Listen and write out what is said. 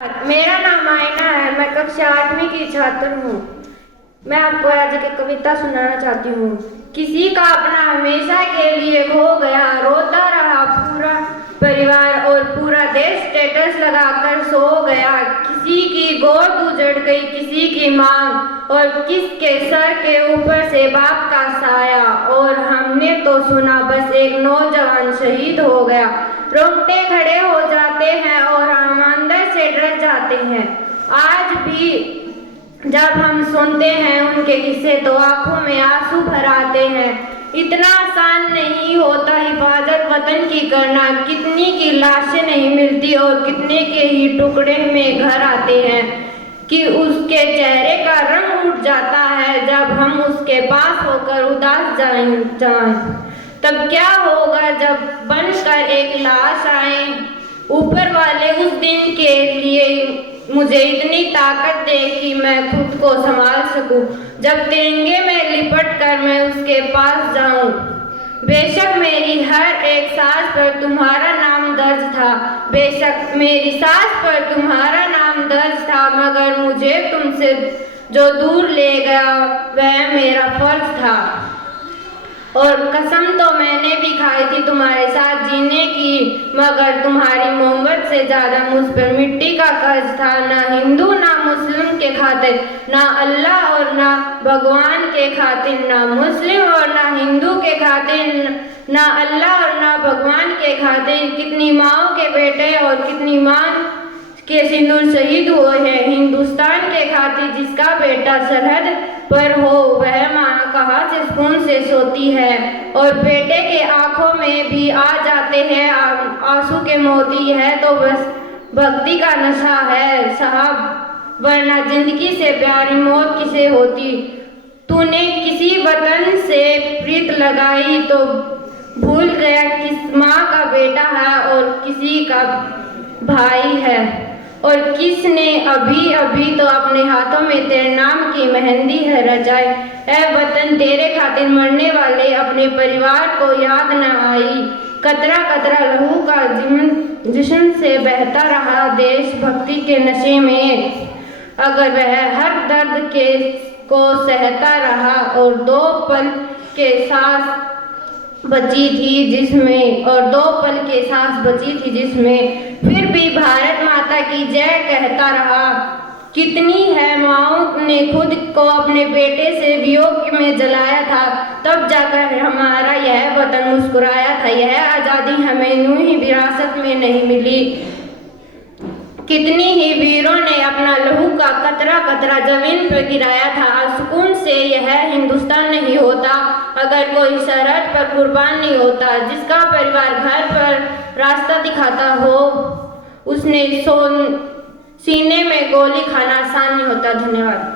मेरा नाम आयना है। मैं कक्षा 8वीं की छात्र हूँ। मैं आपको आज एक कविता सुनाना चाहती हूँ। किसी का अपना हमेशा के लिए खो गया, रोता रहा पूरा परिवार और पूरा देश स्टेटस लगाकर सो गया। किसी की गोद उजड़ गई, किसी की मांग, और किसके सर के ऊपर से बाप का साया। और हमने तो सुना बस एक नौजवान शहीद हो गया। रोंगटे खड़े हो जाते हैं और हम अंदर से डर जाते हैं। आज भी जब हम सुनते हैं उनके किस्से तो आंखों में आंसू भर आते हैं। इतना आसान नहीं होता हिफाजत वतन की करना। कितनी की लाशें नहीं मिलती और कितने के ही टुकड़े में घर आते हैं कि उसके चेहरे का रंग उठ जाता है। जब हम उसके पास होकर उदास जाएं तब क्या होगा जब बनकर एक लाश आए। ऊपर वाले उस दिन के लिए मुझे इतनी ताकत दे कि मैं खुद को संभाल सकूं। जब तिरंगे में लिपट कर मैं उसके पास जाऊं। बेशक मेरी हर एक सांस पर तुम्हारा नाम दर्ज था, बेशक मेरी सांस पर तुम्हारा नाम दर्ज था, मगर मुझे तुमसे जो दूर ले गया वह मेरा फर्ज था। और कसम तो मैंने भी खाई थी तुम्हारे साथ जीने की, मगर तुम्हारी मोहब्बत से ज्यादा मुझ पर मिट्टी का कर्ज था। ना हिंदू ना मुस्लिम के खातिर, ना अल्लाह और ना भगवान के खातिर, ना मुस्लिम और ना हिंदू के खातिर, ना अल्लाह और ना भगवान के खातिर। कितनी माँओं के बेटे और कितनी माँ के सिंदूर शहीद हुए हैं हिंदुस्तान के खातिर। जिसका बेटा सरहद पर हो वह माँ कहाँ से सुकून से सोती है, और बेटे के आंखों में भी आ जाते हैं आंसू के मोती। है तो बस भक्ति का नशा है साहब, वरना जिंदगी से प्यारी मौत किसे होती। तूने किसी वतन से प्रीत लगाई तो भूल गया किस माँ का बेटा है और किसी का भाई है, और किसने अभी अभी तो अपने हाथों में तेरे नाम की मेहंदी है रचाई। ऐ वतन तेरे खातिर मरने वाले अपने परिवार को याद न आई। कतरा कतरा लहू का जिस्म से बहता रहा देशभक्ति के नशे में। अगर वह हर दर्द को सहता रहा और दो पल के सांस बची थी जिसमें फिर भी भारत माता की जय कहता रहा। कितनी है माँओं ने खुद को अपने बेटे से वियोग में जलाया था, तब जाकर हमारा यह वतन मुस्कुराया था। यह आज़ादी हमें यूं ही विरासत में नहीं मिली। कितनी ही वीरों ने अपना लहू का कतरा कतरा जमीन पर गिराया था। सुकून से यह हिंदुस्तान नहीं होता अगर कोई सरहद पर कुर्बान नहीं होता। जिसका परिवार घर पर रास्ता दिखाता हो उसने सीने में गोली खाना आसान नहीं होता। धन्यवाद।